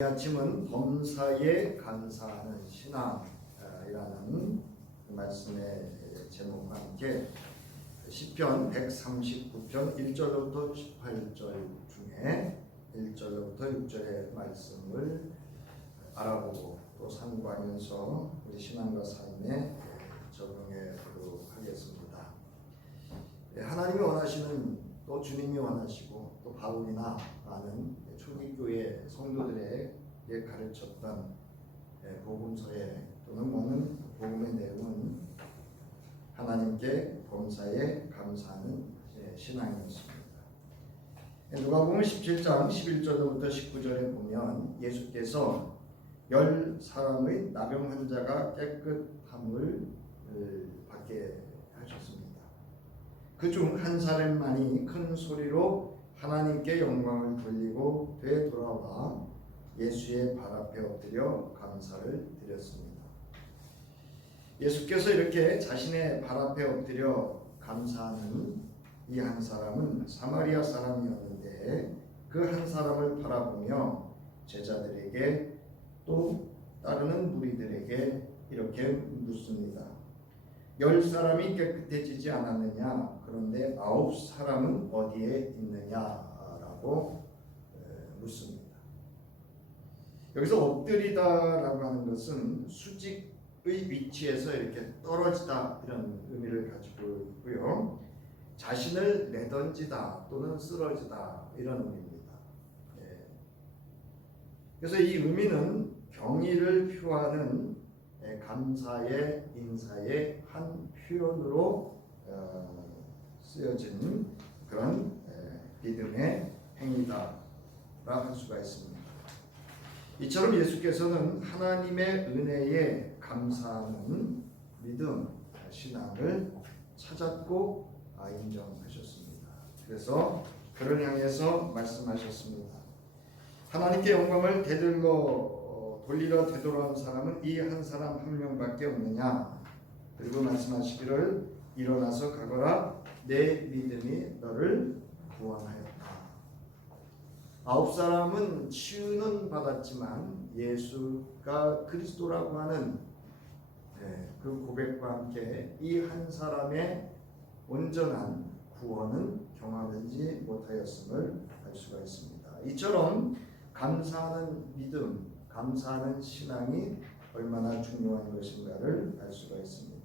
이 아침은 범사에 감사하는 신앙이라는 말씀의 제목과 함께 시편 139편 1절로부터 18절 중에 1절로부터 6절의 말씀을 알아보고 또 상고하면서 우리 신앙과 삶에 적용해 보도록 하겠습니다. 하나님이 원하시는, 또 주님이 원하시고, 또 바울이나 많은 초기교회 성도들에게 가르쳤던 복음서에 또는 모든 복음의 내용은 하나님께 범사에 감사하는 신앙이었습니다. 누가복음 17장 11절부터 19절에 보면 예수께서 10사람의 나병 환자가 깨끗함을 받게 하셨습니다. 그중 한 사람만이 큰 소리로 하나님께 영광을 돌리고 되돌아와 예수의 발 앞에 엎드려 감사를 드렸습니다. 예수께서 이렇게 자신의 발 앞에 엎드려 감사하는 이 한 사람은 사마리아 사람이었는데 그 한 사람을 바라보며 제자들에게 또 따르는 무리들에게 이렇게 묻습니다. 10사람이 깨끗해지지 않았느냐? 그런데 9사람은 어디에 있느냐라고 묻습니다. 여기서 엎드리다라고 하는 것은 수직의 위치에서 이렇게 떨어지다, 이런 의미를 가지고 있고요. 자신을 내던지다 또는 쓰러지다, 이런 의미입니다. 그래서 이 의미는 경의를 표하는 감사의 인사의 한 표현으로 쓰여진 그런 믿음의 행위다라 할 수가 있습니다. 이처럼 예수께서는 하나님의 은혜에 감사하는 믿음, 신앙을 찾았고 인정하셨습니다. 그래서 그를 향해서 말씀하셨습니다. 하나님께 영광을 돌리러 되돌아온 사람은 이 한 사람 한 명밖에 없느냐? 그리고 말씀하시기를 일어나서 가거라, 내 믿음이 너를 구원하였다. 9사람은 치유는 받았지만 예수가 그리스도라고 하는 그 고백과 함께 이 한 사람의 온전한 구원은 경험하지 못하였음을 알 수가 있습니다. 이처럼 감사하는 믿음, 감사하는 신앙이 얼마나 중요한 것인가를 알 수가 있습니다.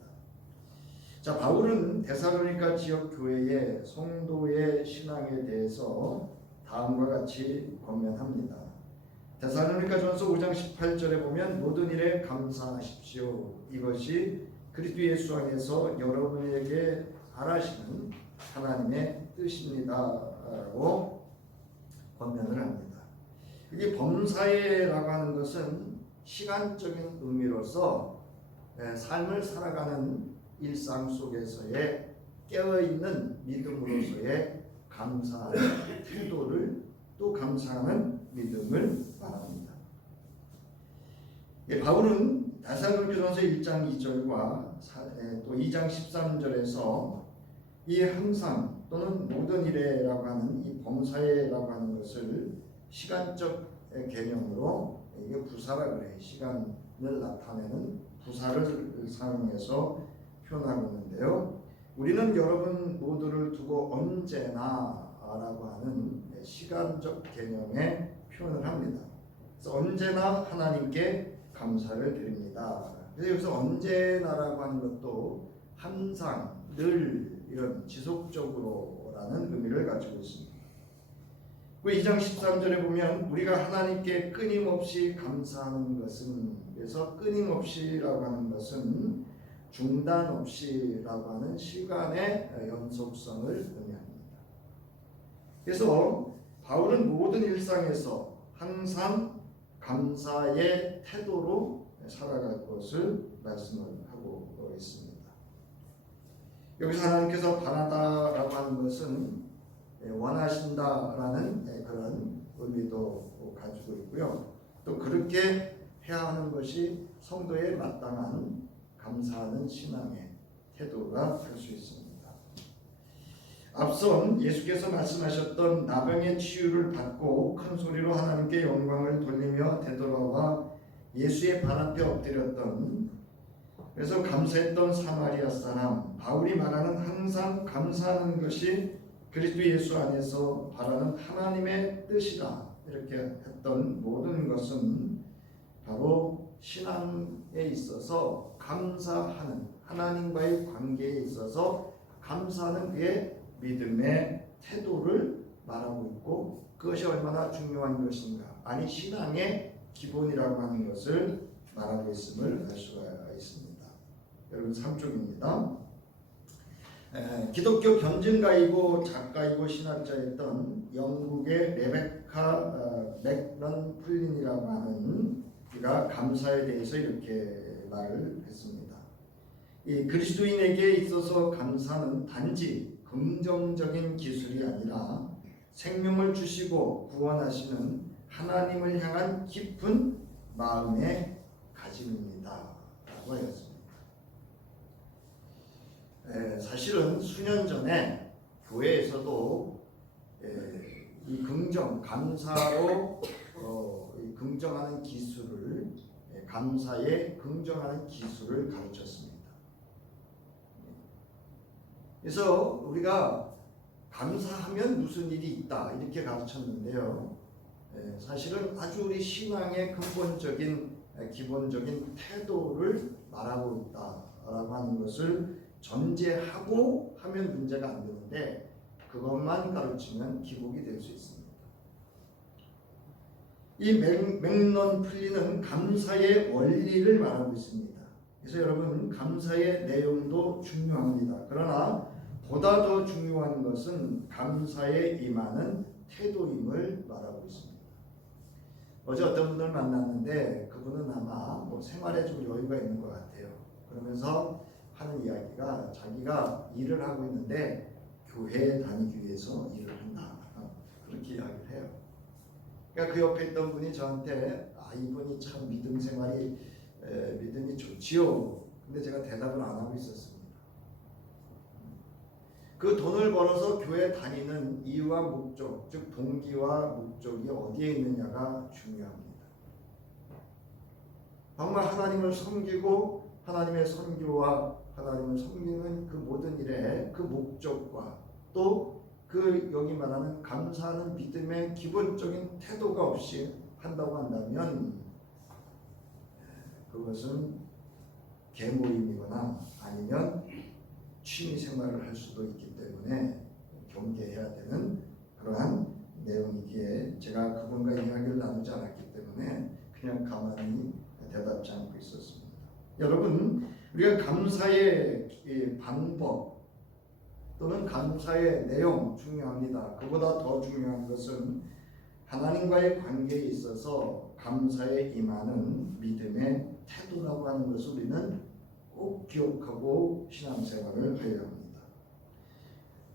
자, 바울은 데살로니가 지역 교회의 성도의 신앙에 대해서 다음과 같이 권면합니다. 데살로니가전서 5장 18절에 보면 모든 일에 감사하십시오. 이것이 그리스도 예수 안에서 여러분에게 바라시는 하나님의 뜻입니다라고 권면을 합니다. 이게 범사에라고 하는 것은 시간적인 의미로서 삶을 살아가는 일상 속에서의 깨어있는 믿음으로서의 감사하는 태도를, 또 감사하는 믿음을 말합니다. 바울은 데살로니가전서 1장 2절과 또 2장 13절에서 이 항상 또는 모든 일에라고 하는 이 범사에라고 하는 것을 시간적 개념으로, 이게 부사라 그래요. 시간을 나타내는 부사를 사용해서 표현하고 있는데요. 우리는 여러분 모두를 두고 언제나라고 하는 시간적 개념의 표현을 합니다. 그래서 언제나 하나님께 감사를 드립니다. 그래서 여기서 언제나라고 하는 것도 항상, 늘, 이런 지속적으로라는 의미를 가지고 있습니다. 2장 13절에 보면 우리가 하나님께 끊임없이 감사하는 것은, 그래서 끊임없이라고 하는 것은 중단 없이라고 하는 시간의 연속성을 의미합니다. 그래서 바울은 모든 일상에서 항상 감사의 태도로 살아갈 것을 말씀을 하고 있습니다. 여기서 하나님께서 바라다라고 하는 것은 원하신다라는 그런 의미도 가지고 있고요. 또 그렇게 해야 하는 것이 성도의 마땅한 감사하는 신앙의 태도가 될 수 있습니다. 앞선 예수께서 말씀하셨던 나병의 치유를 받고 큰 소리로 하나님께 영광을 돌리며 되돌아와 예수의 발 앞에 엎드렸던, 그래서 감사했던 사마리아 사람, 바울이 말하는 항상 감사하는 것이 그리스도 예수 안에서 바라는 하나님의 뜻이다, 이렇게 했던 모든 것은 바로 신앙에 있어서 감사하는, 하나님과의 관계에 있어서 감사하는 그의 믿음의 태도를 말하고 있고, 그것이 얼마나 중요한 것인가, 아니 신앙의 기본이라고 하는 것을 말하고 있음을 알 수가 있습니다. 여러분 3쪽입니다. 기독교 변증가이고 작가이고 신학자였던 영국의 레베카 맥런 플린이라고 하는 그가 감사에 대해서 이렇게 말을 했습니다. 이 그리스도인에게 있어서 감사는 단지 긍정적인 기술이 아니라 생명을 주시고 구원하시는 하나님을 향한 깊은 마음의 가짐입니다 라고 하였습니다. 사실은 수년 전에 교회에서도 이 긍정, 감사로 이 긍정하는 기술을, 감사에 긍정하는 기술을 가르쳤습니다. 그래서 우리가 감사하면 무슨 일이 있다, 이렇게 가르쳤는데요. 사실은 아주 우리 신앙의 근본적인 기본적인 태도를 말하고 있다라고 하는 것을 전제하고 하면 문제가 안 되는데, 그것만 가르치면 기복이 될 수 있습니다. 이 맥런 플린은 감사의 원리를 말하고 있습니다. 그래서 여러분, 감사의 내용도 중요합니다. 그러나 보다 더 중요한 것은 감사에 임하는 태도임을 말하고 있습니다. 어제 어떤 분을 만났는데 그분은 아마 생활에 좀 여유가 있는 것 같아요. 그러면서 하는 이야기가, 자기가 일을 하고 있는데 교회에 다니기 위해서 일을 한다, 그렇게 이야기를 해요. 그러니까 그 옆에 있던 분이 저한테 이분이 참 믿음 생활이 믿음이 좋지요. 근데 제가 대답을 안 하고 있었습니다. 그 돈을 벌어서 교회 다니는 이유와 목적, 즉 동기와 목적이 어디에 있느냐가 중요합니다. 정말 하나님을 섬기고 하나님의 선교와 하나님을 섬기는 그 모든 일의 그 목적과 또 그 여기 말하는 감사하는 믿음의 기본적인 태도가 없이 한다고 한다면 그것은 계모임이거나 아니면 취미 생활을 할 수도 있기 때문에 경계해야 되는 그러한 내용이기에 제가 그분과 이야기를 나누지 않았기 때문에 그냥 가만히 대답지 않고 있었습니다. 여러분, 우리가 감사의 방법 또는 감사의 내용 중요합니다. 그보다 더 중요한 것은 하나님과의 관계에 있어서 감사에 임하는 믿음의 태도라고 하는 것을 우리는 꼭 기억하고 신앙생활을 하여야 합니다.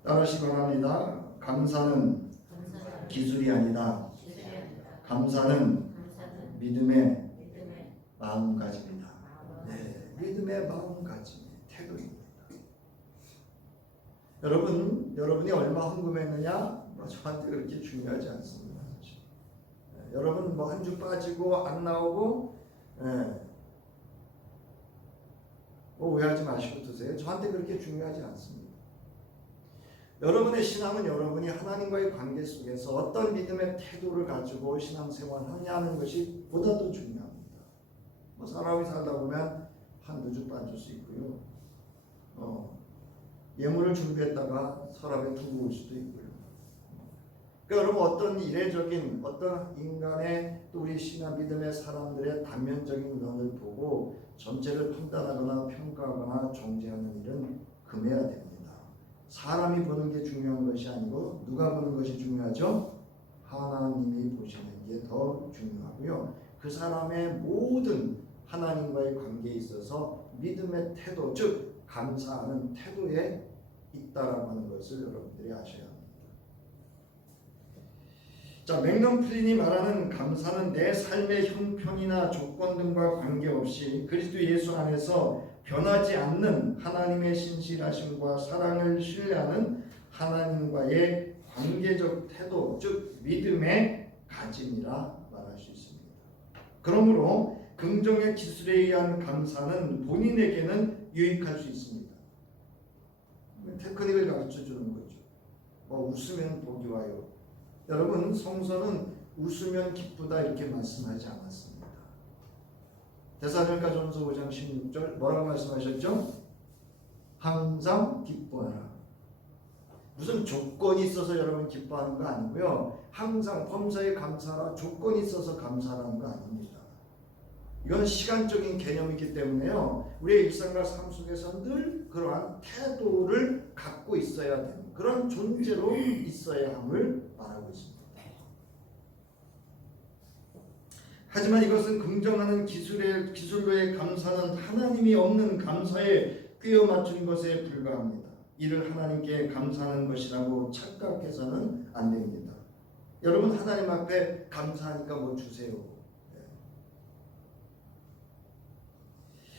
따라시 바랍니다. 감사는 기술이 아니다. 감사는 믿음의 마음가짐이다. 네, 믿음의 마음가짐의 태도입니다. 여러분이 얼마 헌금했느냐? 저한테 그렇게 중요하지 않습니다. 여러분 한 주 빠지고 안 나오고 오해하지 마시고 드세요. 저한테 그렇게 중요하지 않습니다. 여러분의 신앙은 여러분이 하나님과의 관계 속에서 어떤 믿음의 태도를 가지고 신앙생활을 하냐는 것이 보다 더 중요합니다. 사람이 살다 보면 한두 주 빠질 수 있고요. 예물을 준비했다가 서랍에 두고 올 수도 있고요. 그러니까 여러분, 어떤 이례적인 어떤 인간의 또 우리 신앙 믿음의 사람들의 단면적인 면을 보고 전체를 판단하거나 평가하거나 정죄하는 일은 금해야 됩니다. 사람이 보는 게 중요한 것이 아니고 누가 보는 것이 중요하죠? 하나님이 보시는 게 더 중요하고요. 그 사람의 모든 하나님과의 관계에 있어서 믿음의 태도, 즉 감사하는 태도에 있다라고 하는 것을 여러분들이 아셔야 합니다. 자, 맥런 플린이 말하는 감사는 내 삶의 형편이나 조건 등과 관계없이 그리스도 예수 안에서 변하지 않는 하나님의 신실하심과 사랑을 신뢰하는 하나님과의 관계적 태도, 즉 믿음의 가짐이라 말할 수 있습니다. 그러므로 긍정의 기술에 의한 감사는 본인에게는 유익할 수 있습니다. 테크닉을 가르쳐 주는 거죠. 웃으면 복이 와요. 여러분, 성서는 웃으면 기쁘다 이렇게 말씀하지 않았습니다. 데살로니가전서 5장 16절 뭐라고 말씀하셨죠? 항상 기뻐하라. 무슨 조건이 있어서 여러분 기뻐하는 거 아니고요. 항상 범사에 감사하라. 조건이 있어서 감사하는 거 아닙니다. 이건 시간적인 개념이기 때문에요. 우리의 일상과 삶 속에서 늘 그러한 태도를 갖고 있어야 되는 그런 존재로 있어야 함을 말하고 있습니다. 하지만 이것은 긍정하는 기술로의 감사는 하나님이 없는 감사에 꿰어 맞춘 것에 불과합니다. 이를 하나님께 감사하는 것이라고 착각해서는 안 됩니다. 여러분, 하나님 앞에 감사하니까 뭐 주세요.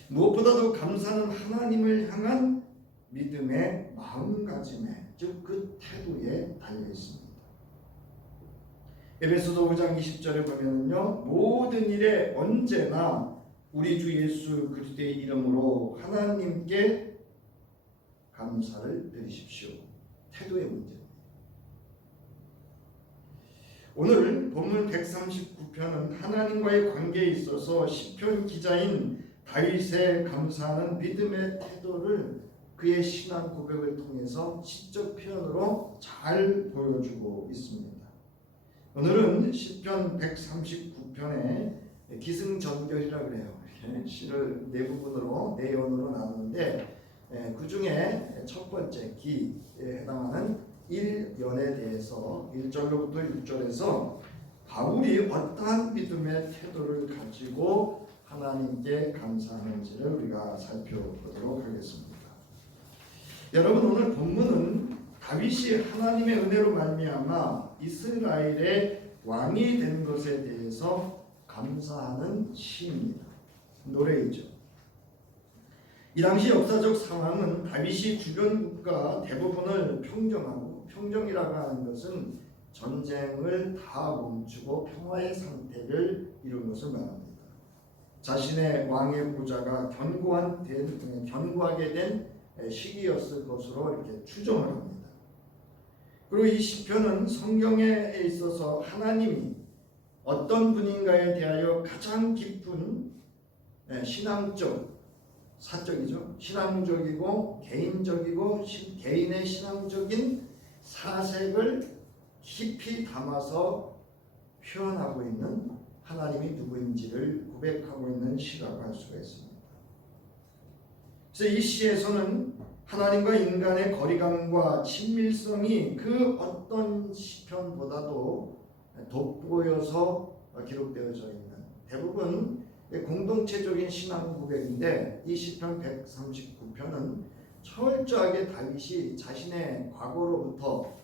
무엇보다도 감사는 하나님을 향한 믿음의 마음가짐에, 즉 그 태도에 달려 있습니다. 에베소서 5장 20절에 보면요, 모든 일에 언제나 우리 주 예수 그리스도의 이름으로 하나님께 감사를 드리십시오. 태도의 문제입니다. 오늘 본문 139편은 하나님과의 관계에 있어서 시편 기자인 다윗의 감사하는 믿음의 태도를 그의 신앙 고백을 통해서 시적 표현으로 잘 보여주고 있습니다. 오늘은 시편 139편의 기승전결이라 그래요. 시를 네 부분으로 네 연으로 나누는데 그 중에 첫 번째 기에 해당하는 1연에 대해서 1절로부터 6절에서 바울이 어떠한 믿음의 태도를 가지고 하나님께 감사하는지를 우리가 살펴보도록 하겠습니다. 여러분, 오늘 본문은 다윗이 하나님의 은혜로 말미암아 이스라엘의 왕이 된 것에 대해서 감사하는 시입니다. 노래이죠. 이 당시 역사적 상황은 다윗이 주변 국가 대부분을 평정하고, 평정이라고 하는 것은 전쟁을 다 멈추고 평화의 상태를 이룬 것을 말합니다. 자신의 왕의 보좌가 견고하게 된 시기였을 것으로 이렇게 추정을 합니다. 그리고 이 시편은 성경에 있어서 하나님이 어떤 분인가에 대하여 가장 깊은 신앙적, 사적이죠. 신앙적이고 개인적이고 개인의 신앙적인 사색을 깊이 담아서 표현하고 있는 하나님이 누구인지를 고백하고 있는 시라고 할 수가 있습니다. 그래서 이 시에서는 하나님과 인간의 거리감과 친밀성이 그 어떤 시편보다도 돋보여서 기록되어져 있는, 대부분 공동체적인 신앙 고백인데, 이 시편 139편은 철저하게 다윗이 자신의 과거로부터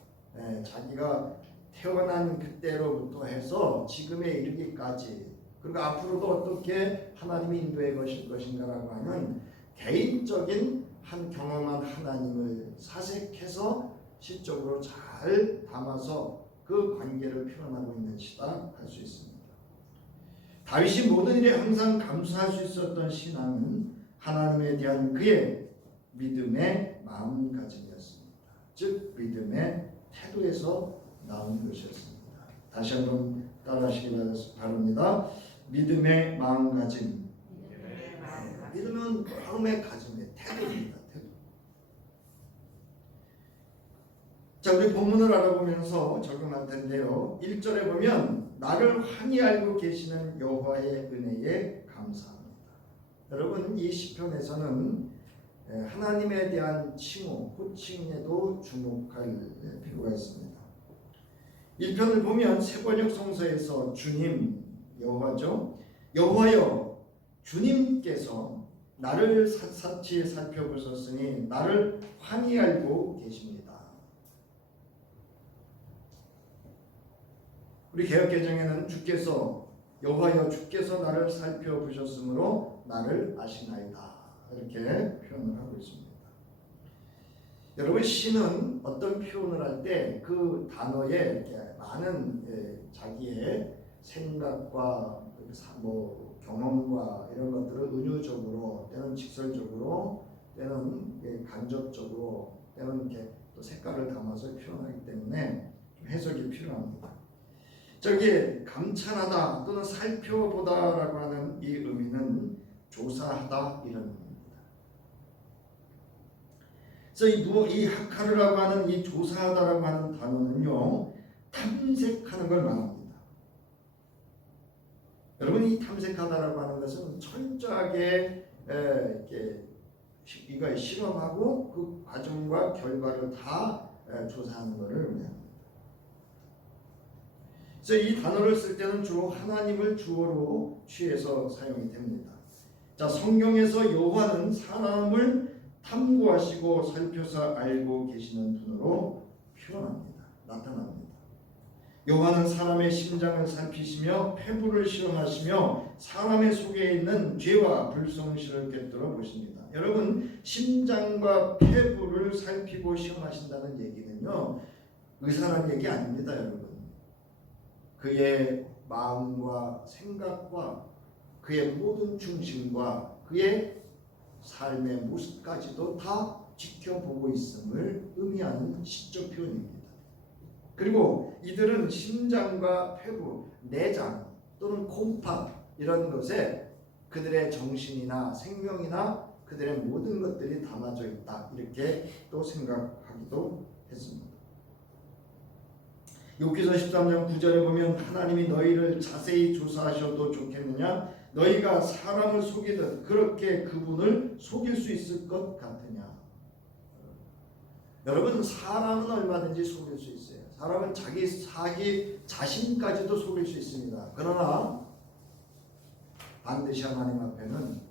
자기가 태어난 그때로부터 해서 지금에 이르기까지, 그리고 앞으로도 어떻게 하나님이 인도해 가실 것인가라고 하는 개인적인 한 경험한 하나님을 사색해서 시적으로 잘 담아서 그 관계를 표현하고 있는 시다 할 수 있습니다. 다윗이 모든 일에 항상 감사할 수 있었던 신앙은 하나님에 대한 그의 믿음의 마음가짐이었습니다. 즉 믿음의 태도에서 나온 것이었습니다. 다시 한번 따라하시기 바랍니다. 믿음의 마음가짐. 믿음은 마음의 가짐의 태도입니다. 태도. 자, 우리 본문을 알아보면서 적용할 텐데요. 1절에 보면 나를 환히 알고 계시는 여호와의 은혜에 감사합니다. 여러분, 이 시편에서는 하나님에 대한 칭호, 호칭에도 주목할 필요가 있습니다. 1편을 보면 세번역 성서에서 주님, 여호와죠. 여호와여, 주님께서 나를 샅샅이 살펴보셨으니 나를 환히 알고 계십니다. 우리 개역개정에는 주께서, 여호와여 주께서 나를 살펴보셨으므로 나를 아시나이다, 이렇게 표현을 하고 있습니다. 여러분 신은 어떤 표현을 할 때 그 단어에 이렇게 많은 자기의 생각과 뭐 경험과 이런 것들을 은유적으로 또는 직설적으로 또는 간접적으로 또는 이렇게 또 색깔을 담아서 표현하기 때문에 좀 해석이 필요합니다. 저기 감찰하다 또는 살펴보다라고 하는 이 의미는 조사하다 이런 의미입니다. 그래서 이 하카르라고 하는 이 조사하다라고 하는 단어는요 탐색하는 걸 말합니다. 여러분 이 탐색하다라고 하는 것은 철저하게 이렇게 이거 실험하고 그 과정과 결과를 다 조사하는 것을 의미합니다. 그래서 이 단어를 쓸 때는 주로 하나님을 주어로 취해서 사용이 됩니다. 자, 성경에서 여호와는 사람을 탐구하시고 살펴서 알고 계시는 분으로 표현합니다. 나타납니다. 여호와는 사람의 심장을 살피시며 폐부를 실험하시며 사람의 속에 있는 죄와 불성실을 꿰뚫어 보십니다. 여러분 심장과 폐부를 살피고 시험하신다는 얘기는요 의사라는 얘기 아닙니다. 여러분 그의 마음과 생각과 그의 모든 중심과 그의 삶의 모습까지도 다 지켜보고 있음을 의미하는 시적 표현입니다. 그리고 이들은 심장과 폐부, 내장 또는 콩팥 이런 것에 그들의 정신이나 생명이나 그들의 모든 것들이 담아져 있다 이렇게 또 생각하기도 했습니다. 욥기서 13장 9절에 보면 하나님이 너희를 자세히 조사하셔도 좋겠느냐 너희가 사람을 속이듯 그렇게 그분을 속일 수 있을 것 같으냐. 여러분 사람은 얼마든지 속일 수 있어요. 사람은 자기 자신까지도 속일 수 있습니다. 그러나 반드시 하나님 앞에는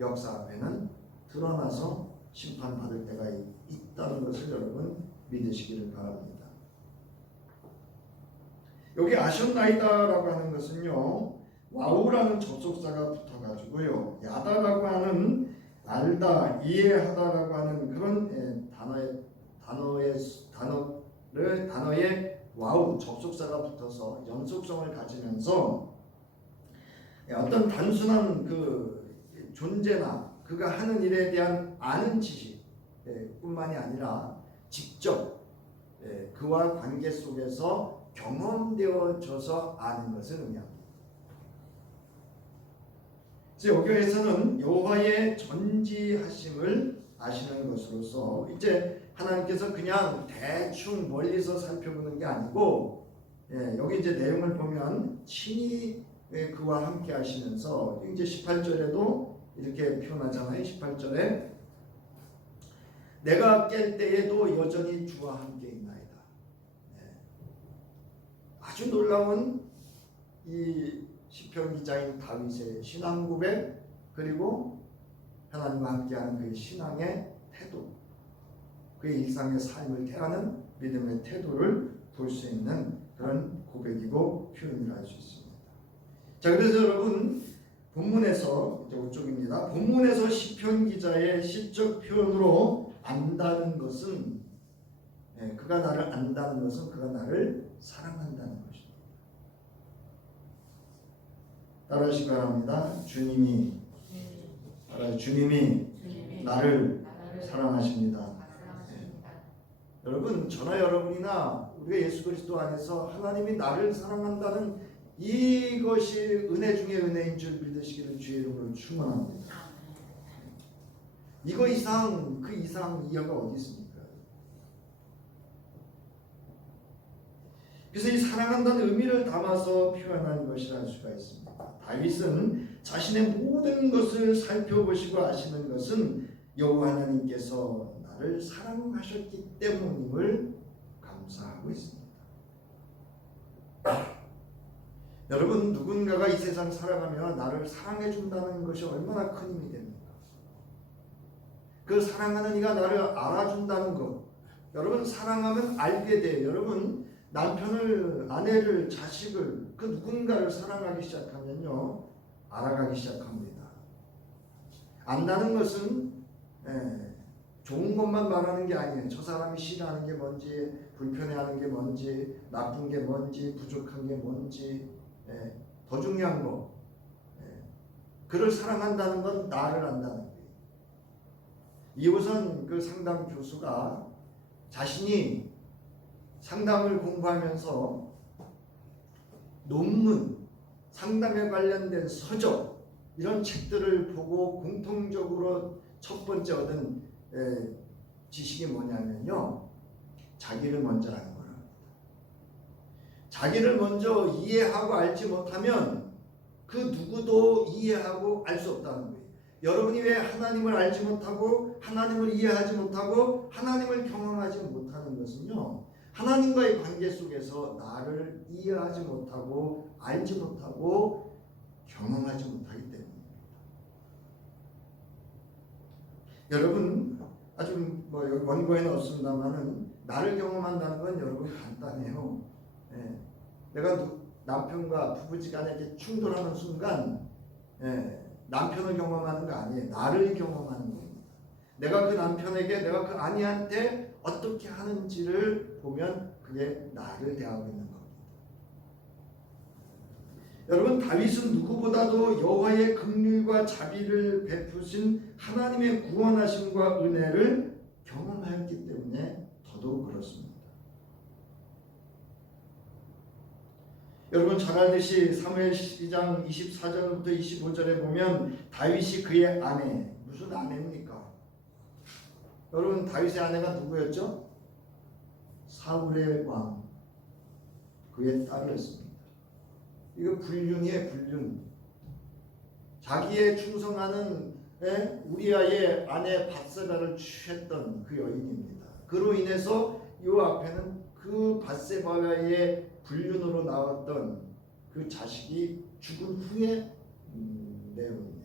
역사 앞에는 드러나서 심판받을 때가 있다는 것을 여러분 믿으시기를 바랍니다. 여기 아셨나이다라고 하는 것은요 와우라는 접속사가 붙어가지고요 야다라고 하는 알다 이해하다라고 하는 그런 단어에 와우 접속사가 붙어서 연속성을 가지면서 어떤 단순한 그 존재나 그가 하는 일에 대한 아는 지식 뿐만이 아니라 직접 그와 관계 속에서 경험되어져서 아는 것을 의미합니다. 그래서 여기에서는 여호와의 전지하심을 아시는 것으로서 이제 하나님께서 그냥 대충 멀리서 살펴보는 게 아니고 여기 이제 내용을 보면 친히 그와 함께 하시면서 이제 18절에도 이렇게 표현하잖아요. 18절에 내가 깰 때에도 여전히 주와 함께 있나이다. 아주 놀라운 이 시편 기자인 다윗의 신앙 고백 그리고 하나님과 함께하는 그의 신앙의 태도 그의 일상의 삶을 대하는 믿음의 태도를 볼 수 있는 그런 고백이고 표현을 할 수 있습니다. 자 그래서 여러분 본문에서 이제 이쪽입니다. 본문에서 시편 기자의 시적 표현으로 안다는 것은 그가 나를 안다는 것은 그가 나를 사랑한다는 것입니다. 따라하시기 바랍니다. 주님이 나를 사랑하십니다. 여러분 저나 여러분이나 우리가 예수 그리스도 안에서 하나님이 나를 사랑한다는 이것이 은혜 중에 은혜인 줄 믿으시기를 주의 이름으로 축원합니다. 이거 이상 그 이상 이하가 어디 있습니까? 그래서 이 사랑한다는 의미를 담아서 표현한 것이라 할 수가 있습니다. 다윗은 자신의 모든 것을 살펴보시고 아시는 것은 여호와 하나님께서 나를 사랑하셨기 때문임을 감사하고 있습니다. 여러분 누군가가 이 세상 살아가며 나를 사랑해 준다는 것이 얼마나 큰 힘이 됩니까? 그 사랑하는 이가 나를 알아준다는 것. 여러분 사랑하면 알게 돼요. 여러분 남편을, 아내를, 자식을 그 누군가를 사랑하기 시작하면요 알아가기 시작합니다. 안다는 것은 좋은 것만 말하는 게 아니에요. 저 사람이 싫어하는 게 뭔지, 불편해하는 게 뭔지, 나쁜 게 뭔지, 부족한 게 뭔지, 더 중요한 거, 그를 사랑한다는 건 나를 안다는 거예요. 이호선 그 상담 교수가 자신이 상담을 공부하면서 논문, 상담에 관련된 서적 이런 책들을 보고 공통적으로 첫 번째 얻은 지식이 뭐냐면요, 자기를 먼저 아는 거랍니다. 자기를 먼저 이해하고 알지 못하면 그 누구도 이해하고 알 수 없다는 거예요. 여러분이 왜 하나님을 알지 못하고 하나님을 이해하지 못하고 하나님을 경험하지 못하는 것은요, 하나님과의 관계 속에서 나를 이해하지 못하고 알지 못하고 경험하지 못하기 때문입니다. 여러분, 아주 뭐 여기 원고에는 없습니다만은 나를 경험한다는 건 여러분 간단해요. 내가 남편과 부부지간에 이렇게 충돌하는 순간 남편을 경험하는 거 아니에요. 나를 경험하는 겁니다. 내가 그 남편에게, 내가 그 아내한테 어떻게 하는지를 보면 그게 나를 대하고 있는 겁니다. 여러분, 다윗은 누구보다도 여호와의 긍휼과 자비를 베푸신 하나님의 구원하심과 은혜를 경험하였기 때문에 더더욱 그렇습니다. 여러분 잘 알듯이 사무엘 12장 24절부터 25절에 보면 다윗이 그의 아내, 무슨 아내입니까? 여러분, 다윗의 아내가 누구였죠? 사울의 왕, 그의 딸이었습니다. 이거 불륜이에요, 불륜. 자기의 충성하는 우리아의 아내 밧세바를 취했던 그 여인입니다. 그로 인해서 이 앞에는 그 밧세바와의 불륜으로 나왔던 그 자식이 죽은 후의 내용입니다.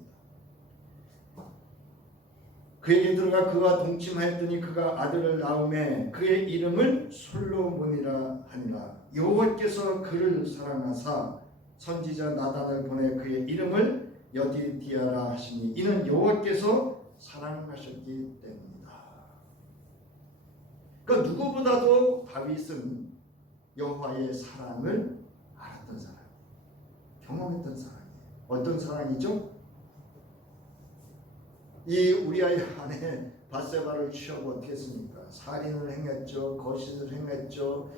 그에게 들어가 그가 동침하였더니 그가 아들을 낳음에 그의 이름을 솔로몬이라 하니라. 여호와께서 그를 사랑하사 선지자 나단을 보내 그의 이름을 여디디아라 하시니 이는 여호와께서 사랑하셨기 때문이다. 그러니까 누구보다도 다윗은 여호와의 사랑을 알았던 사람, 경험했던 사람이에요. 어떤 사랑이죠? 이 우리아의 아내 밧세바를 취하고 어떻게 했습니까? 살인을 행했죠, 거짓을 행했죠.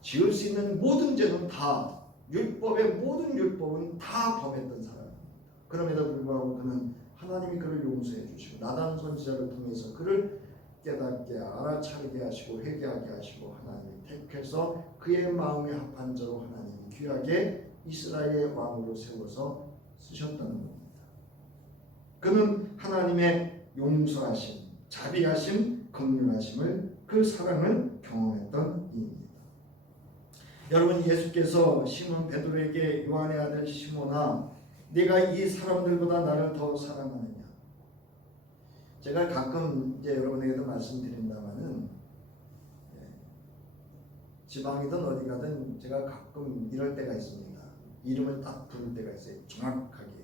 지을 수 있는 모든 죄는 다, 율법의 모든 율법은 다 범했던 사람입니다. 그럼에도 불구하고 그는 하나님이 그를 용서해 주시고 나단 선지자를 통해서 그를 깨닫게 알아차리게 하시고 회개하게 하시고 하나님이 택해서 그의 마음에 합한 자로 하나님이 귀하게 이스라엘의 왕으로 세워서 쓰셨다는 겁니다. 그는 하나님의 용서하심, 자비하심, 긍휼하심을, 그 사랑을 경험했던 이입니다. 여러분, 예수께서 시몬 베드로에게 요한의 아들 시몬아, 네가 이 사람들보다 나를 더 사랑하느냐? 제가 가끔 이제 여러분에게도 말씀드린다마는 지방이든 어디 가든 제가 가끔 이럴 때가 있습니다. 이름을 딱 부를 때가 있어요. 정확하게.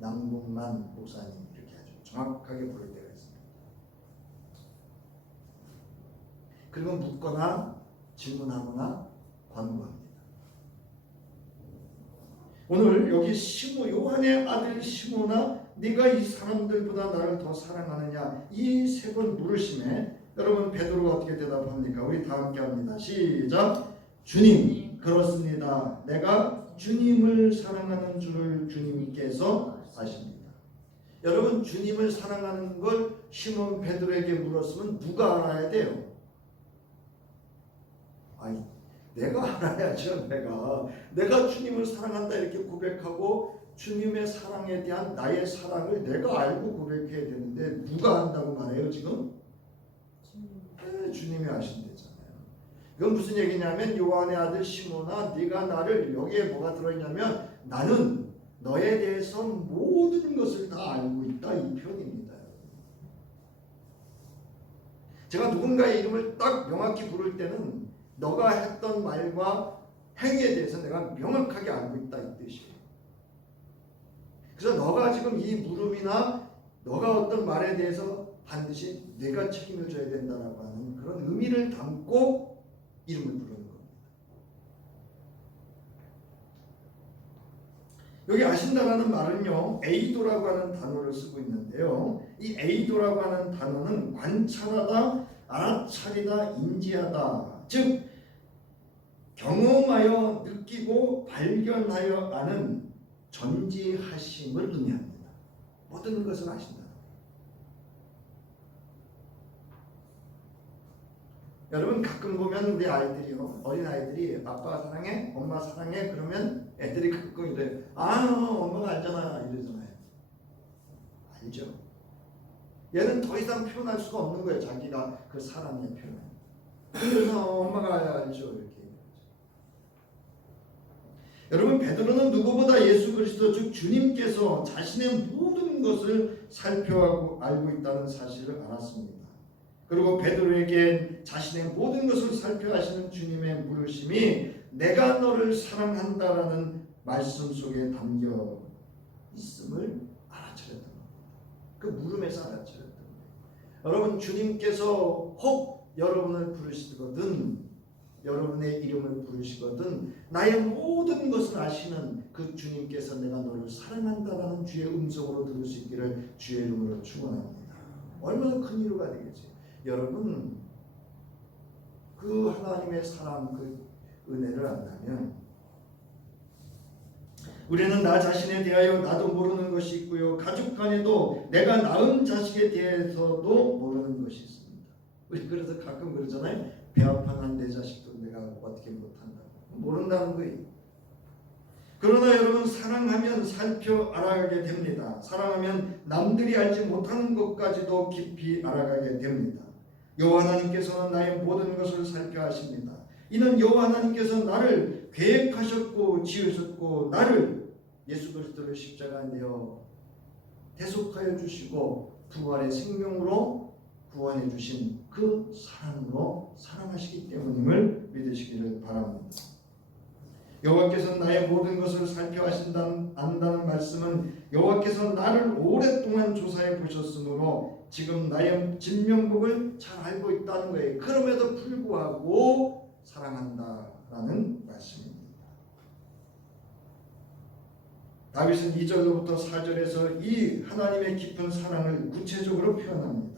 남궁만 목사님 이렇게 아주 정확하게 부를 때가 있습니다. 그리고 묻거나 질문하거나 관고합니다. 오늘 여기 요한의 아들 시몬아, 네가 이 사람들보다 나를 더 사랑하느냐, 이 세 번 물으심에 여러분 베드로가 어떻게 대답합니까? 우리 다 함께 합니다. 시작. 주님, 그렇습니다. 내가 주님을 사랑하는 줄을 주님께서 아십니다. 여러분, 주님을 사랑하는 걸 시몬 베드로에게 물었으면 누가 알아야 돼요? 아니, 내가 알아야죠. 내가 주님을 사랑한다 이렇게 고백하고 주님의 사랑에 대한 나의 사랑을 내가 알고 고백해야 되는데 누가 안다고 말해요 지금? 주님이 아신대잖아요. 이건 무슨 얘기냐면 요한의 아들 시몬아, 네가 나를, 여기에 뭐가 들어있냐면 나는 너에 대해서 모든 것을 다 알고 있다, 이 표현입니다. 제가 누군가의 이름을 딱 명확히 부를 때는 너가 했던 말과 행위에 대해서 내가 명확하게 알고 있다, 이 뜻이에요. 그래서 너가 지금 이 물음이나 너가 어떤 말에 대해서 반드시 내가 책임을 져야 된다라고 하는 그런 의미를 담고 이름을 부르는 겁니다. 여기 아신다라는 말은요, 에이도라고 하는 단어를 쓰고 있는데요. 이 에이도라고 하는 단어는 관찰하다, 알아차리다, 인지하다, 즉 경험하여 느끼고 발견하여 아는 전지하심을 의미합니다. 모든 것을 아신다. 여러분 가끔 보면 우리 아이들이요, 어린 아이들이 아빠 사랑해, 엄마 사랑해 그러면 애들이 가끔 이래, 아 엄마가 알잖아 이러잖아요. 알죠? 얘는 더 이상 표현할 수가 없는 거예요. 자기가 그 사랑의 표현. 그래서 엄마가 알죠 이렇게. 여러분 베드로는 누구보다 예수 그리스도 즉 주님께서 자신의 모든 것을 살펴하고 알고 있다는 사실을 알았습니다. 그리고 베드로에게 자신의 모든 것을 살펴하시는 주님의 부르심이 내가 너를 사랑한다라는 말씀 속에 담겨 있음을 알아차렸던 겁니다. 그 물음에서 알아차렸던 거예요. 여러분 주님께서 혹 여러분을 부르시거든, 여러분의 이름을 부르시거든 나의 모든 것을 아시는 그 주님께서 내가 너를 사랑한다라는 주의 음성으로 들을 수 있기를 주의 이름으로 축원합니다. 얼마나 큰 위로가 되겠지. 여러분 그 하나님의 사랑, 그 은혜를 안다면 우리는 나 자신에 대하여 나도 모르는 것이 있고요, 가족 간에도 내가 낳은 자식에 대해서도 모르는 것이 있습니다. 우리 그래서 가끔 그러잖아요. 배 아파난 내 자식도 내가 어떻게 못한다고. 모른다는 거예요. 그러나 여러분 사랑하면 살펴 알아가게 됩니다. 사랑하면 남들이 알지 못하는 것까지도 깊이 알아가게 됩니다. 여호와 하나님께서는 나의 모든 것을 살펴 하십니다. 이는 여호와 하나님께서 나를 계획하셨고 지으셨고 나를 예수 그리스도를 십자가에 내어 대속하여 주시고 부활의 생명으로 구원해 주신 그 사랑으로 사랑하시기 때문임을 믿으시기를 바랍니다. 여호와께서 나의 모든 것을 살펴 안다는 말씀은 여호와께서 나를 오랫동안 조사해 보셨으므로 지금 나의 진명복을 잘 알고 있다는 거예요. 그럼에도 불구하고 사랑한다라는 말씀입니다. 다윗은 2절로부터 4절에서 이 하나님의 깊은 사랑을 구체적으로 표현합니다.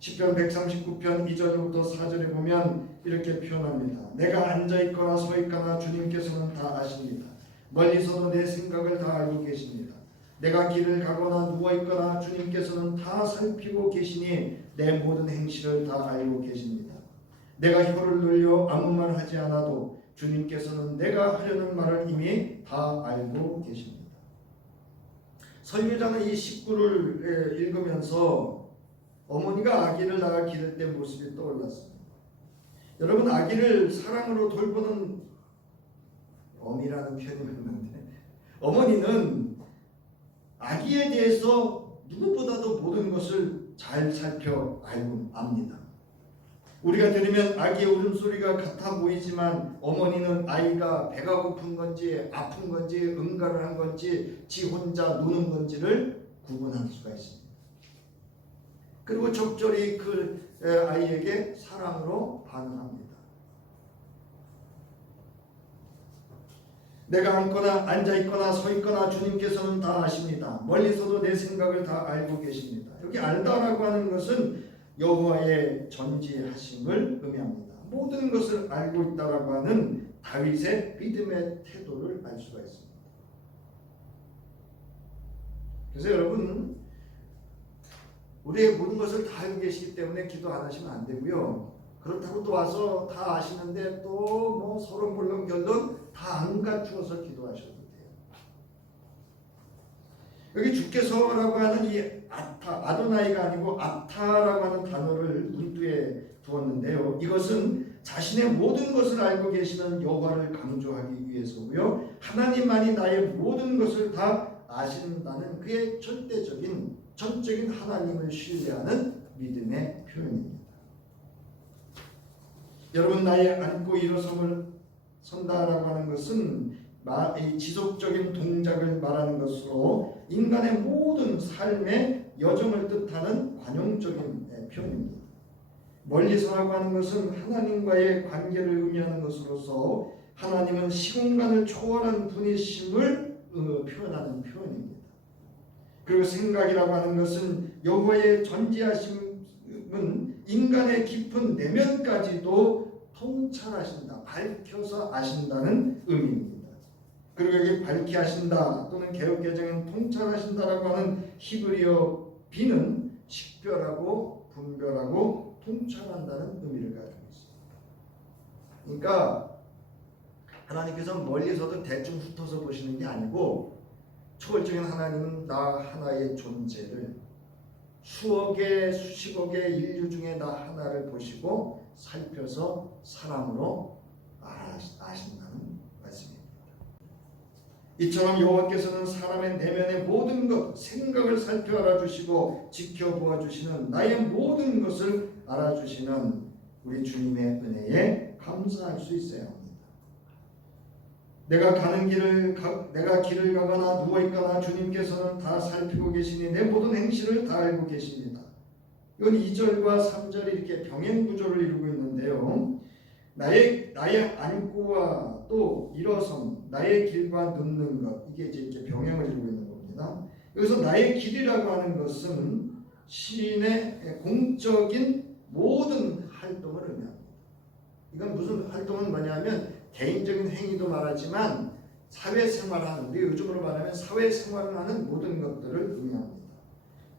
시편 139편 2절부터 4절에 보면 이렇게 표현합니다. 내가 앉아있거나 서있거나 주님께서는 다 아십니다. 멀리서도 내 생각을 다 알고 계십니다. 내가 길을 가거나 누워있거나 주님께서는 다 살피고 계시니 내 모든 행실을 다 알고 계십니다. 내가 혀를 늘려 아무 말 하지 않아도 주님께서는 내가 하려는 말을 이미 다 알고 계십니다. 설교자는 이 19를 읽으면서 어머니가 아기를 낳아 기를 때 모습이 떠올랐습니다. 여러분 아기를 사랑으로 돌보는 어미라는 표현이 있는데 어머니는 아기에 대해서 누구보다도 모든 것을 잘 살펴 알고 압니다. 우리가 들으면 아기의 울음소리가 같아 보이지만 어머니는 아이가 배가 고픈 건지 아픈 건지 응가를 한 건지 지 혼자 노는 건지를 구분할 수가 있습니다. 그리고 적절히 그 아이에게 사랑으로 반응합니다. 내가 앉거나 앉아있거나 서있거나 주님께서는 다 아십니다. 멀리서도 내 생각을 다 알고 계십니다. 여기 알다라고 하는 것은 여호와의 전지하심을 의미합니다. 모든 것을 알고 있다라고 하는 다윗의 믿음의 태도를 알 수가 있습니다. 그래서 여러분 우리의 모든 것을 다 알고 계시기 때문에 기도 안 하시면 안 되고요. 그렇다고 또 와서 다 아시는데 또 뭐 서로 물론결론 다 안 갖추어서 기도하셔도 돼요. 여기 주께서라고 하는 이 아도나이가 아니고 아타라고 하는 단어를 문두에 두었는데요. 이것은 자신의 모든 것을 알고 계시는 여호와를 강조하기 위해서고요. 하나님만이 나의 모든 것을 다 아신다는 그의 절대적인 전적인 하나님을 신뢰하는 믿음의 표현입니다. 여러분 나의 앉고 일어섬을 선다라고 하는 것은 지속적인 동작을 말하는 것으로 인간의 모든 삶의 여정을 뜻하는 관용적인 표현입니다. 멀리서라고 하는 것은 하나님과의 관계를 의미하는 것으로서 하나님은 시공간을 초월한 분이심을 표현하는 표현입니다. 그리고 생각이라고 하는 것은 여호와의 전지하심은 인간의 깊은 내면까지도 통찰하신다, 밝혀서 아신다는 의미입니다. 그리고 여기 밝히 하신다 또는 개역개정은 통찰하신다라고 하는 히브리어 비는 식별하고 분별하고 통찰한다는 의미를 가지고 있습니다. 그러니까 하나님께서 멀리서도 대충 훑어서 보시는 게 아니고 초월적인 하나님은 나 하나의 존재를 수억의 수십억의 인류 중에 나 하나를 보시고 살펴서 사람으로 아신다는 말씀입니다. 이처럼 여호와께서는 사람의 내면의 모든 것, 생각을 살펴 알아주시고 지켜보아 주시는 나의 모든 것을 알아주시는 우리 주님의 은혜에 감사할 수 있어야 합니다. 내가 길을 가거나 누워있거나 주님께서는 다 살피고 계시니 내 모든 행실을 다 알고 계십니다. 이건 2절과 3절이 이렇게 병행 구조를 이루고 있는데요. 나의 앉고와 또 일어섬, 나의 길과 눕는 것, 이게 이제 이렇게 병행을 이루고 있는 겁니다. 여기서 나의 길이라고 하는 것은 시인의 공적인 모든 활동을 의미합니다. 이건 무슨 활동은 뭐냐면 개인적인 행위도 말하지만 사회생활하는, 우리 요즘으로 말하면 사회생활을 하는 모든 것들을 의미합니다.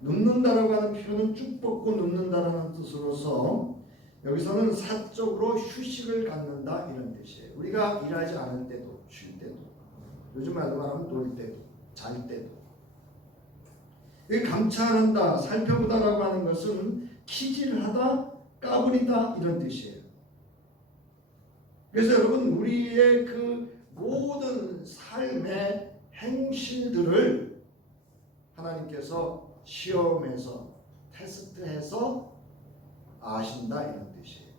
눕는다라고 하는 표현은 쭉 뻗고 눕는다라는 뜻으로서 여기서는 사적으로 휴식을 갖는다 이런 뜻이에요. 우리가 일하지 않을 때도, 쉴 때도, 요즘 말로 말하면 놀 때도, 잘 때도. 이 감찰한다, 살펴보다라고 하는 것은 키질하다, 까부리다 이런 뜻이에요. 그래서 여러분 우리의 그 모든 삶의 행실들을 하나님께서 시험해서 테스트해서 아신다 이런 뜻이에요.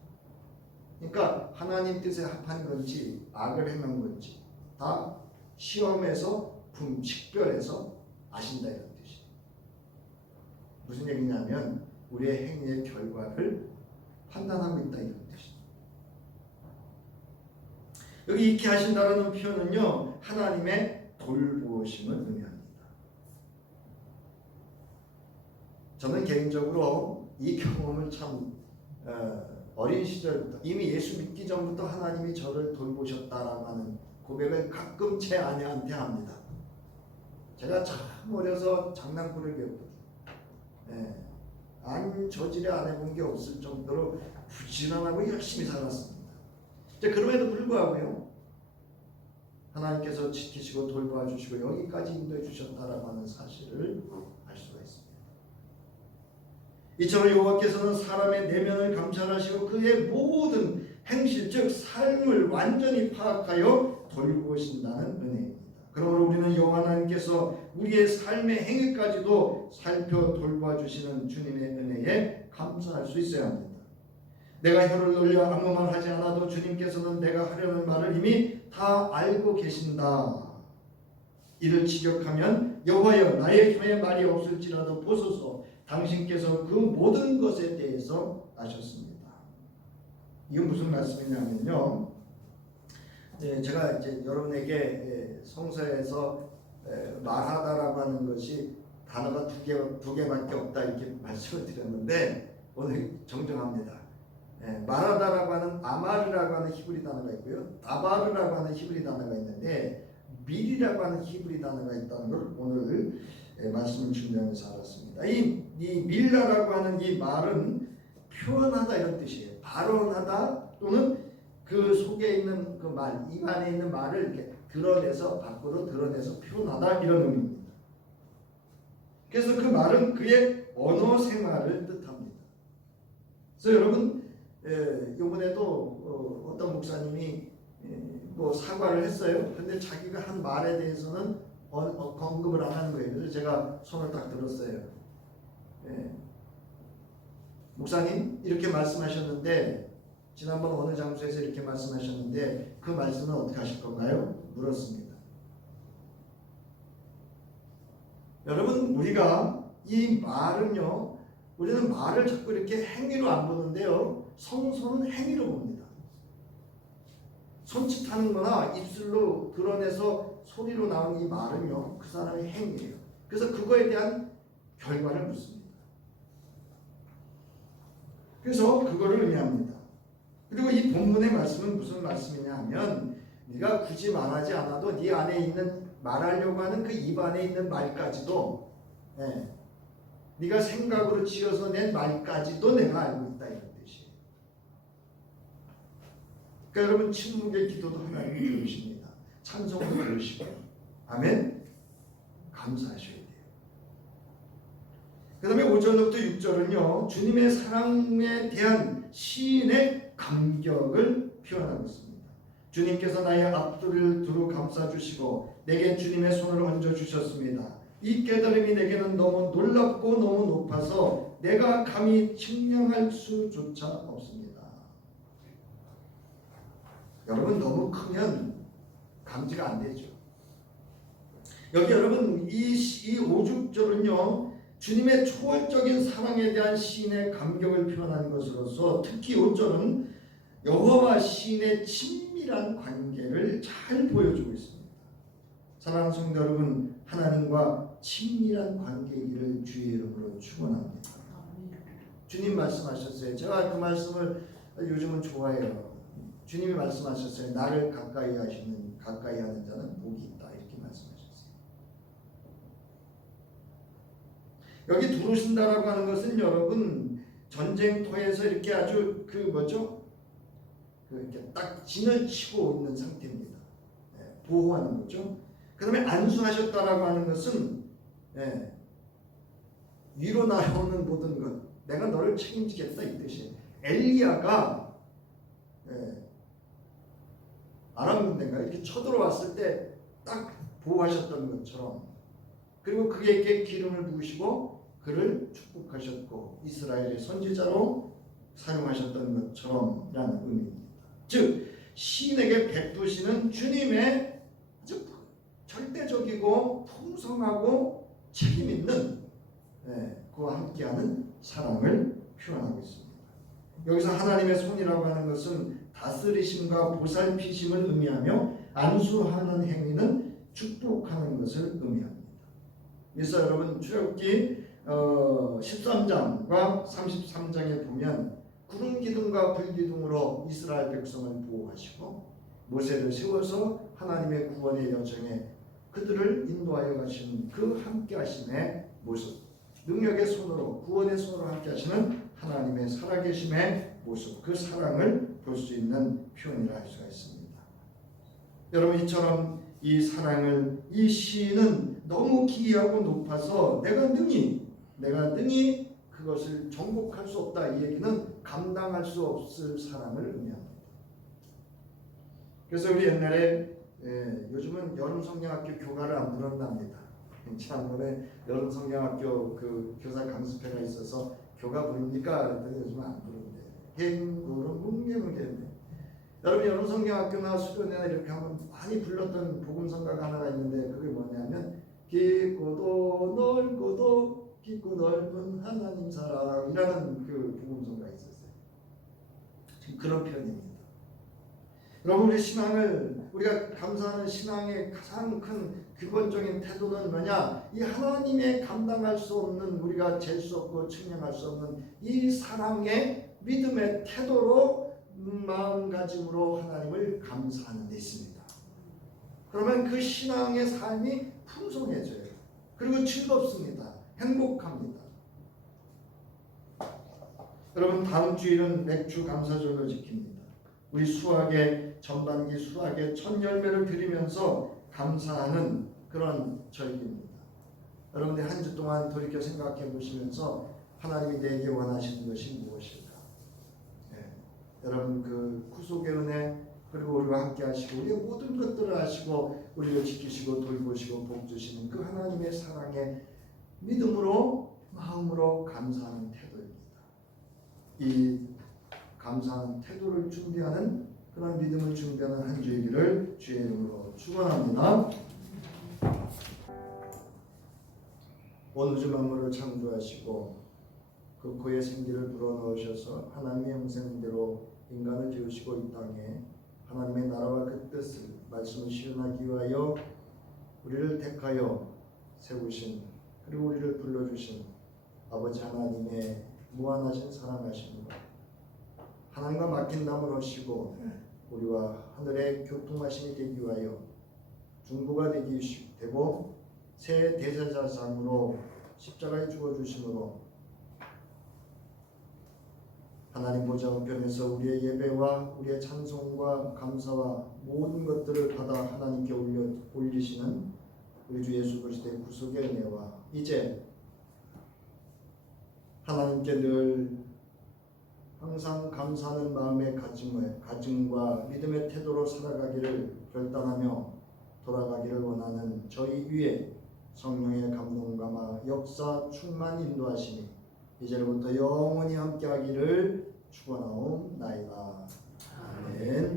그러니까 하나님 뜻에 합한 건지 악을 행한 건지 다 시험해서 식별해서 아신다 이런 뜻이에요. 무슨 얘기냐면 우리의 행위의 결과를 판단하고 있다 이런 뜻이에요. 여기 이렇게 하신다는 표현은요, 하나님의 돌보심을 의미합니다. 저는 개인적으로 이 경험을 참 어린 시절부터, 이미 예수 믿기 전부터 하나님이 저를 돌보셨다라고 하는 고백을 가끔 제 아내한테 합니다. 제가 참 어려서 장난꾸러기 배웠거든요. 안 저질에 안 해본 게 없을 정도로 부지런하고 열심히 살았습니다. 그럼에도 불구하고요, 하나님께서 지키시고 돌보아 주시고 여기까지 인도해 주셨다라고 하는 사실을 알 수가 있습니다. 이처럼 여호와께서는 사람의 내면을 감찰하시고 그의 모든 행실, 즉 삶을 완전히 파악하여 돌보신다는 은혜입니다. 그러므로 우리는 여호와 하나님께서 우리의 삶의 행위까지도 살펴 돌보아 주시는 주님의 은혜에 감사할 수 있어야 합니다. 내가 혀를 놀려 아무 말 하지 않아도 주님께서는 내가 하려는 말을 이미 다 알고 계신다. 이를 직역하면 여호와여 나의 혀에 말이 없을지라도 보소서 당신께서 그 모든 것에 대해서 아셨습니다. 이건 무슨 말씀이냐면요. 제가 이제 여러분에게 성서에서 말하다라고 하는 것이 단어가 두 개밖에 없다 이렇게 말씀을 드렸는데 오늘 정정합니다. 말하다라고 하는 아마르라고 하는 히브리 단어가 있고요. 다바르라고 하는 히브리 단어가 있는데 밀이라고 하는 히브리 단어가 있다는 걸 오늘 말씀을 준비하면서 알았습니다. 이 밀라라고 하는 이 말은 표현하다 이런 뜻이에요. 발언하다 또는 그 속에 있는 그 말, 입 안에 있는 말을 이렇게 드러내서 밖으로 드러내서 표현하다 이런 의미입니다. 그래서 그 말은 그의 언어 생활을 뜻합니다. 그래서 여러분 이번에도 어떤 목사님이 뭐 사과를 했어요. 근데 자기가 한 말에 대해서는 언급을 안 하는 거예요. 그래서 제가 손을 딱 들었어요. 목사님 이렇게 말씀하셨는데 지난번 어느 장소에서 이렇게 말씀하셨는데 그 말씀은 어떻게 하실 건가요? 물었습니다. 여러분 우리가 이 말은요, 우리는 말을 자꾸 이렇게 행위로 안 보는데요, 성서는 행위로 봅니다. 손짓하는 거나 입술로 드러내서 소리로 나온 이 말은요, 그 사람의 행위예요. 그래서 그거에 대한 결과를 묻습니다. 그래서 그거를 의미합니다. 그리고 이 본문의 말씀은 무슨 말씀이냐 하면, 네가 굳이 말하지 않아도 네 안에 있는, 말하려고 하는 그 입 안에 있는 말까지도, 네가 생각으로 지어서 낸 말까지도 내가 알고 있다, 이런 뜻이에요. 그러니까 여러분, 침묵의 기도도 하나님이 들으십니다. 찬송도 들으시고, 아멘. 감사하셔야 돼요. 그 다음에 5절부터 6절은요, 주님의 사랑에 대한 시인의 감격을 표현하고 있습니다. 주님께서 나의 앞뒤를 두루 감싸주시고 내게 주님의 손을 얹어주셨습니다. 이 깨달음이 내게는 너무 놀랍고 너무 높아서 내가 감히 측량할 수조차 없습니다. 여러분, 너무 크면 감지가 안 되죠. 여기 여러분 이 5절은요, 주님의 초월적인 사랑에 대한 시인의 감격을 표현하는 것으로서 특히 5절은 여호와와 시인의 친밀한 관계를 잘 보여주고 있습니다. 사랑하는 성도 여러분, 하나님과 친밀한 관계이기를 주의 이름으로 축원합니다. 주님 말씀하셨어요. 제가 그 말씀을 요즘은 좋아해요. 주님이 말씀하셨어요. 나를 가까이 하는 자는 복이 있다, 이렇게 말씀하셨어요. 여기 들어오신다라고 하는 것은 여러분, 전쟁터에서 이렇게 아주 이렇게 딱 진을 치고 있는 상태입니다. 보호하는 거죠. 그 다음에 안수하셨다라고 하는 것은 위로 날아오는 모든 것, 내가 너를 책임지겠다, 이 뜻이에요. 엘리야가 아람 군대가 이렇게 쳐들어왔을 때 딱 보호하셨던 것처럼, 그리고 그에게 기름을 부으시고 그를 축복하셨고 이스라엘의 선지자로 사용하셨던 것처럼 라는 의미입니다. 즉 시인에게 베푸시는 주님의 아주 절대적이고 풍성하고 책임있는 그와 함께하는 사랑을 표현하고 있습니다. 여기서 하나님의 손이라고 하는 것은 다스리심과 보살피심을 의미하며, 안수하는 행위는 축복하는 것을 의미합니다. 그래서 여러분 출애굽기 13장과 33장에 보면 구름 기둥과 불 기둥으로 이스라엘 백성을 보호하시고 모세를 세워서 하나님의 구원의 여정에 그들을 인도하여 가시는 그 함께 하심의 모습, 능력의 손으로 구원의 손으로 함께 하시는 하나님의 살아계심의 모습, 그 사랑을 볼 수 있는 표현이라 할 수가 있습니다. 여러분, 이처럼 이 사랑을, 이 시인은 너무 기이하고 높아서 내가 능히 그것을 정복할 수 없다, 이 얘기는 감당할 수 없을 사랑을 의미합니다. 그래서 우리 옛날에 요즘은 여름 성경학교 교가를 안 부른답니다. 지난번에 여름 성경학교 그 교사 강습회가 있어서 교가 부릅니까? 그랬더니 요즘은 안 부른대. 갱구름 뭉게뭉게인데, 여러분 여름 성경학교나 수련회나 이렇게 하면 많이 불렀던 복음성가가 하나가 있는데, 그게 뭐냐면 깊고도 넓고도 깊고 넓은 하나님 사랑이라는 그 복음성가가 있었어요. 지금 그런 표현입니다. 여러분, 우리 신앙을, 우리가 감사하는 신앙의 가장 큰 기본적인 태도는 뭐냐? 이 하나님의 감당할 수 없는, 우리가 잴 수 없고 측량할 수 없는 이 사랑의 믿음의 태도로, 마음가짐으로 하나님을 감사하는 데 있습니다. 그러면 그 신앙의 삶이 풍성해져요. 그리고 즐겁습니다. 행복합니다. 여러분, 다음 주일은 맥주 감사절을 지킵니다. 우리 수학의 전반기 수학의 첫 열매를 드리면서 감사하는 그런 절기입니다. 여러분들 한 주 동안 돌이켜 생각해 보시면서 하나님이 내게 원하시는 것이 무엇일까? 여러분, 그 구속의 은혜, 그리고 우리와 함께 하시고 우리의 모든 것들을 아시고 우리를 지키시고 돌보시고 복 주시는 그 하나님의 사랑에 믿음으로, 마음으로 감사하는 태도입니다. 이 감사하는 태도를 준비하는, 그런 믿음을 준비하는 한 주이기를 주의 이름으로 축원합니다. 온 우주 만물을 창조하시고 그 코에 생기를 불어넣으셔서 하나님의 형상대로 인간을 지으시고 이 땅에 하나님의 나라와 그 뜻을 말씀을 실현하기 위하여 우리를 택하여 세우신, 그리고 우리를 불러주신 아버지 하나님의 무한하신 사랑하심과 하나님과 맡긴 담을 하시고 우리와 하늘의 교통하심이 되기 위하여 중보가 되고 새 대제사장으로 십자가에 죽어주심으로 하나님 보좌 우편에서 우리의 예배와 우리의 찬송과 감사와 모든 것들을 받아 하나님께 올리시는 우리 주 예수 그리스도의 구속의 은혜와 이제 하나님께 늘 항상 감사하는 마음의 가짐과 믿음의 태도로 살아가기를 결단하며 돌아가기를 원하는 저희 위에 성령의 감동감화 역사 충만 인도하시니 이제로부터 영원히 함께하기를 축원하옵나이다. 아멘.